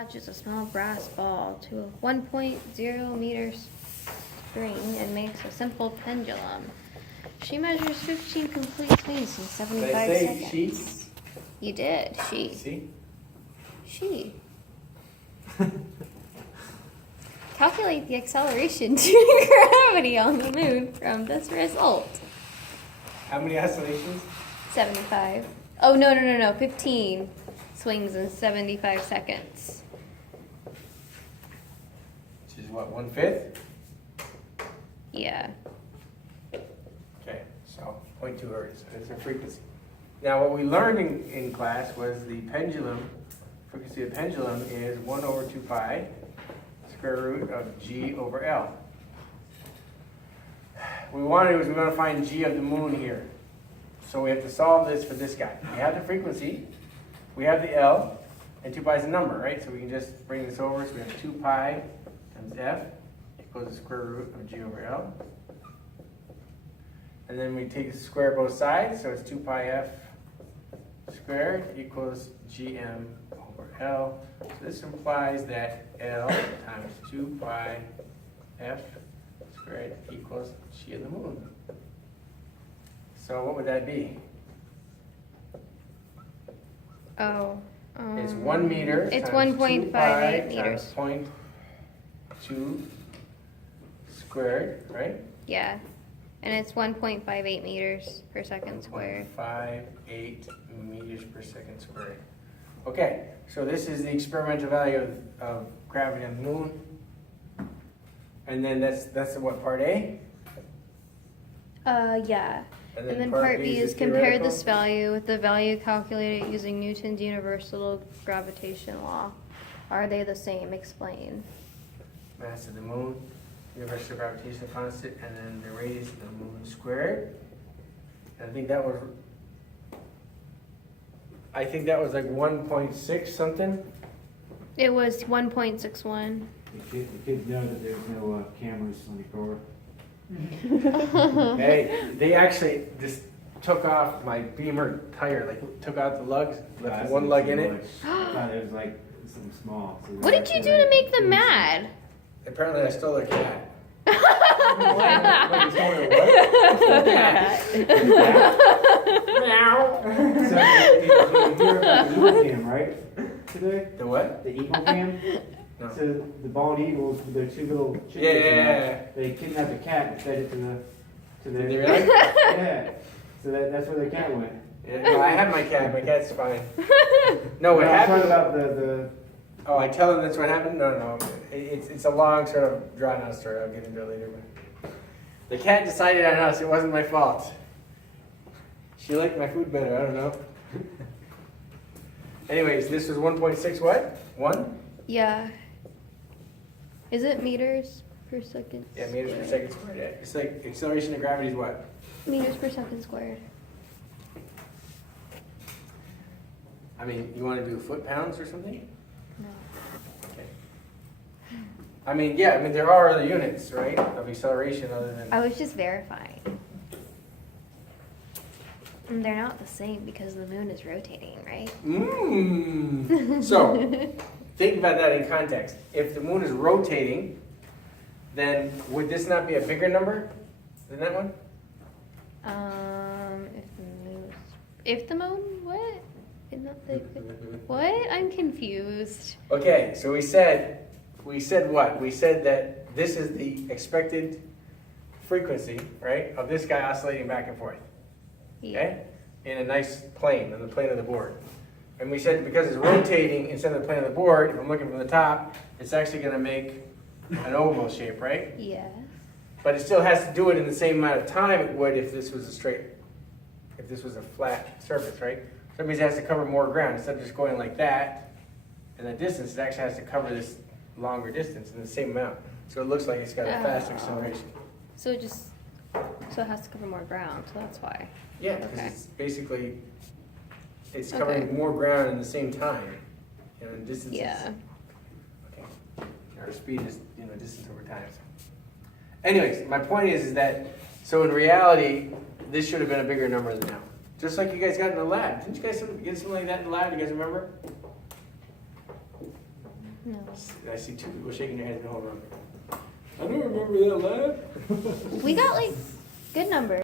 Attaches a small brass ball to a 1.0 meter string and makes a simple pendulum. She measures 15 complete swings in 75 Did I say seconds. she? You did. She. See? She. Calculate the acceleration due to gravity on the moon from this result. How many oscillations? 75. Oh, no. 15 swings in 75 seconds. Which is what, 1/5? Yeah. Okay, so 0.2 hertz. That's a frequency. Now, what we learned in class was the pendulum, frequency of the pendulum is 1 over 2 pi, square root of G over L. What we want to find G of the moon here. So we have to solve this for this guy. We have the frequency, we have the L, and 2 pi is a number, right? So we can just bring this over. So we have 2 pi times F equals the square root of G over L. And then we take the square both sides, so it's 2 pi F squared equals GM over L. So this implies that L times 2 pi F squared equals G of the moon. So what would that be? Oh. It's 1 meter. It's times 2 pi 1.58 meters. times 0.2 squared, right? Yeah. And it's 1.58 meters per second squared. 1.58 meters per second squared. Okay, so this is the experimental value of gravity on the moon. And then that's what, part A? Yeah. And then part B is compare this value with the value calculated using Newton's universal gravitation law. Are they the same? Explain. Mass of the moon, universal gravitation constant, and then the radius of the moon squared. And I think that was like 1.6 something. It was 1.61. The kids know that there's no cameras on the car. Hey, they actually just took off my Beamer tire, like took out the lugs, left one lug in it. I thought it was like something small. So What did you do to make them mad? Apparently I stole their cat. Wait, you stole their what? So you hear about the Eagle Cam, right? Today? The what? The Eagle Cam? No. So the bald eagles with their two little chickens, Yeah. they kidnapped a cat and fed it to the. Did they really? Yeah. So that's where the cat went. Yeah, no, I have my cat. My cat's fine. No, what I'm happened? talking about the. Oh, I tell them that's what happened? No. It's a long sort of drawn out story. I'll get into it later. But the cat decided on us. It wasn't my fault. She liked my food better. I don't know. Anyways, this was 1.6 what? 1? Yeah. Is it meters per second? Yeah, meters per second squared. Yeah. It's like acceleration of gravity is what? Meters per second squared. I mean, you want to do foot-pounds or something? No. Okay. I mean, yeah, there are other units, right, of acceleration other than... I was just verifying. And they're not the same because the moon is rotating, right? So, think about that in context. If the moon is rotating, then would this not be a bigger number than that one? If the moon, what? What? I'm confused. Okay, so we said what? We said that this is the expected frequency, right, of this guy oscillating back and forth. Okay? In a nice plane, on the plane of the board. And we said because it's rotating instead of the plane of the board, if I'm looking from the top, it's actually going to make an oval shape, right? Yeah. But it still has to do it in the same amount of time it would if this was a flat surface, right? So that means it has to cover more ground. Instead of just going like that, and the distance, it actually has to cover this longer distance in the same amount. So it looks like it's got a fast acceleration. So it has to cover more ground, so that's why. Yeah, because Okay. it's basically, it's covering more ground in the same time, in distances. Yeah. Okay. Our speed is, distance over time. So. Anyways, my point is that, so in reality, this should have been a bigger number than now. Just like you guys got in the lab. Didn't you guys get something like that in the lab? Do you guys remember? No. I see two people shaking their heads in the whole room. I don't remember that lab. We got like good numbers.